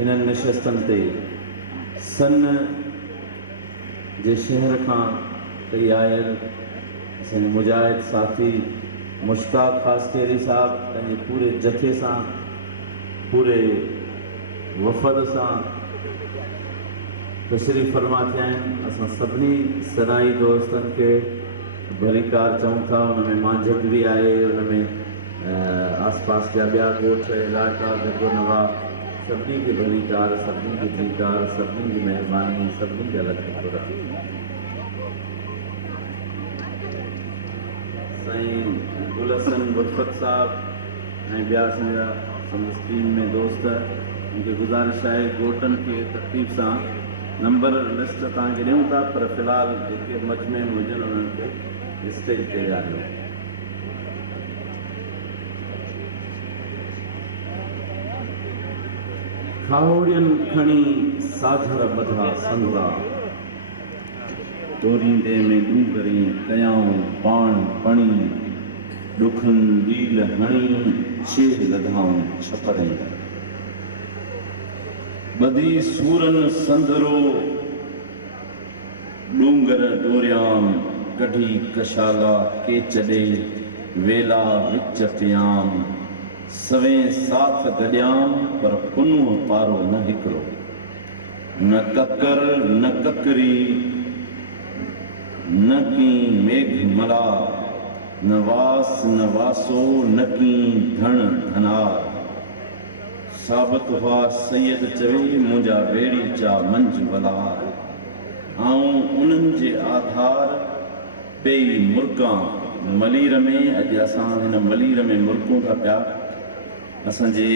इन्हनि नशस्तनि ते सन जे शहर खां कई आयल असांजे मुजाहिद साथी मुश्ताक ख़ासकेरी साहब पंहिंजे पूरे जथे सां पूरे वफ़द सां तशरीफ़ फरमा थिया आहिनि। असां सभिनी सनाई दोस्तनि खे भलीकार चऊं था। उन में मांझंद बि आहे, उन में आस पास जा ॿिया ॻोठ इलाइक़ा गरगोनवा, सभिनी खे भलीकार, सभिनी खे दीकार, सभिनी जी महिरबानी, सभिनी खे अलॻि शुक्र। साईं गुल हसन बुरफत साहब ऐं ॿिया असांजा संदसि टीम में दोस्त, उनखे गुज़ारिश आहे ॻोठनि खे तरतीब सां नंबर लिस्ट तव्हांखे ॾियूं था, पर फ़िलहालु जेके मजमे में हुजनि उन्हनि खे स्टेज ते ॾियारियो। खावड़ियुनि खणी साझर ॿधा संदरा, तोरींदे में डूंगरी कयाऊं पाण पणी, ॾुखनि रील हणी छेड़ लधाऊं छपरें, ॿधी सूरनि संदरो डूंगर डोरियाम, कढी कशाला केच ॾे वेला विच पियाम, सवें साथ गॾियाम पर पुनुह पारो न हिकिड़ो, न ककर न ककरी न की मेघ मला, न वास न वासो न की धण धनार, साबित हुआ सैयद चवे मुंहिंजा वेड़ी जा मंझ वलार, ऐं उन्हनि जे आधार पेई मुर्गां मलीर में। अॼु असां हिन मलीर में मुर्गूं था पिया। असांजे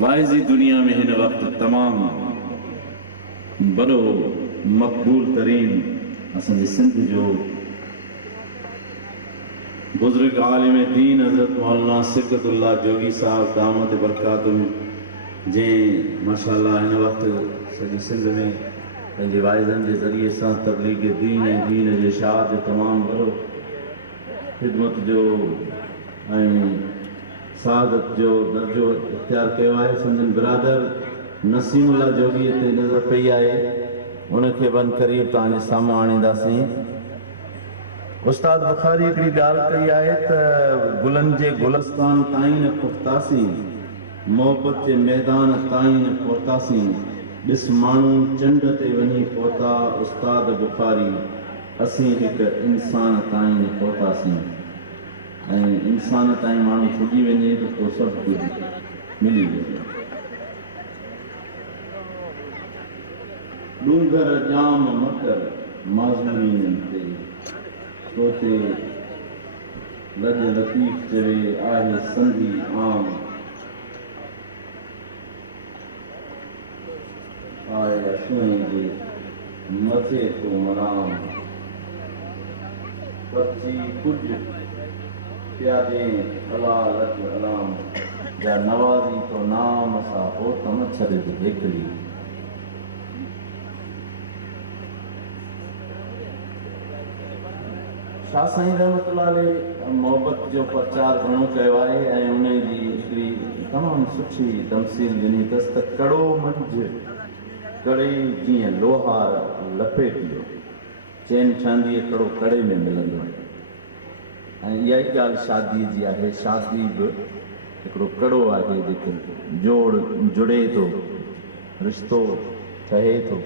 वाइज़ी दुनिया में हिन वक़्तु तमामु वॾो मक़बूल तरीन असांजे सिंध जो बुज़ुर्ग आलिम दीन हज़रत मौलाना सिकतुल्लाह जोगी साहब दामत बरकातुहू, जंहिं माशाअल्लाह हिन वक़्तु सॼी सिंध में पंहिंजे वाइज़नि जे ज़रिए सां तबलीग दीन ऐं दीन जे शाह जो तमामु वॾो ख़िदमत जो ऐं सआदत जो दर्जो इख़्तियार कयो आहे। संदन बिरादर नसीमुल्लाह जोगीअ ते नज़र पई आहे, उनखे बंदि करीब तव्हांजे साम्हूं आणींदासीं। उस्ताद बुखारी हिकिड़ी ॻाल्हि कई आहे त गुलनि जे गुलस्तान ताईं न पहुतासीं, मोहबत जे मैदान ताईं न पहुतासीं, ॾिस माण्हू चंड ते वञी पहुता उस्ताद बुखारी, असीं हिकु इंसान ताईं न पहुतासीं। ऐं इंसान ताईं माण्हू पुॼी वञे त पोइ सभु कुझु मिली वेंदो। डूंगर जाम मकर माज़मून ते, तोते लॼ लतीफ़ चवे आहे संधी आम, आया सुई जे मथे तो मराम, पर्ची कुझ प्यादे अला लज अलाम, जा नवाज़ी तो नाम सा हो तम छॾ हिकिड़ी। शाह साईं रहमतुल्लाह अलैह मोहबत जो प्रचार घणो कयो आहे ऐं उन जी हिकिड़ी तमामु सुठी तमसील ॾिनी अथसि त कड़ो मंझि कड़े जीअं लोहार लपेटियो, चैन चांदीअ कड़ो कड़े में मिलंदो आहे। ऐं इहा ई ॻाल्हि शादीअ जी आहे। शादी बि हिकिड़ो कड़ो आहे जेको जोड़ जुड़े थो, रिश्तो ठहे थो।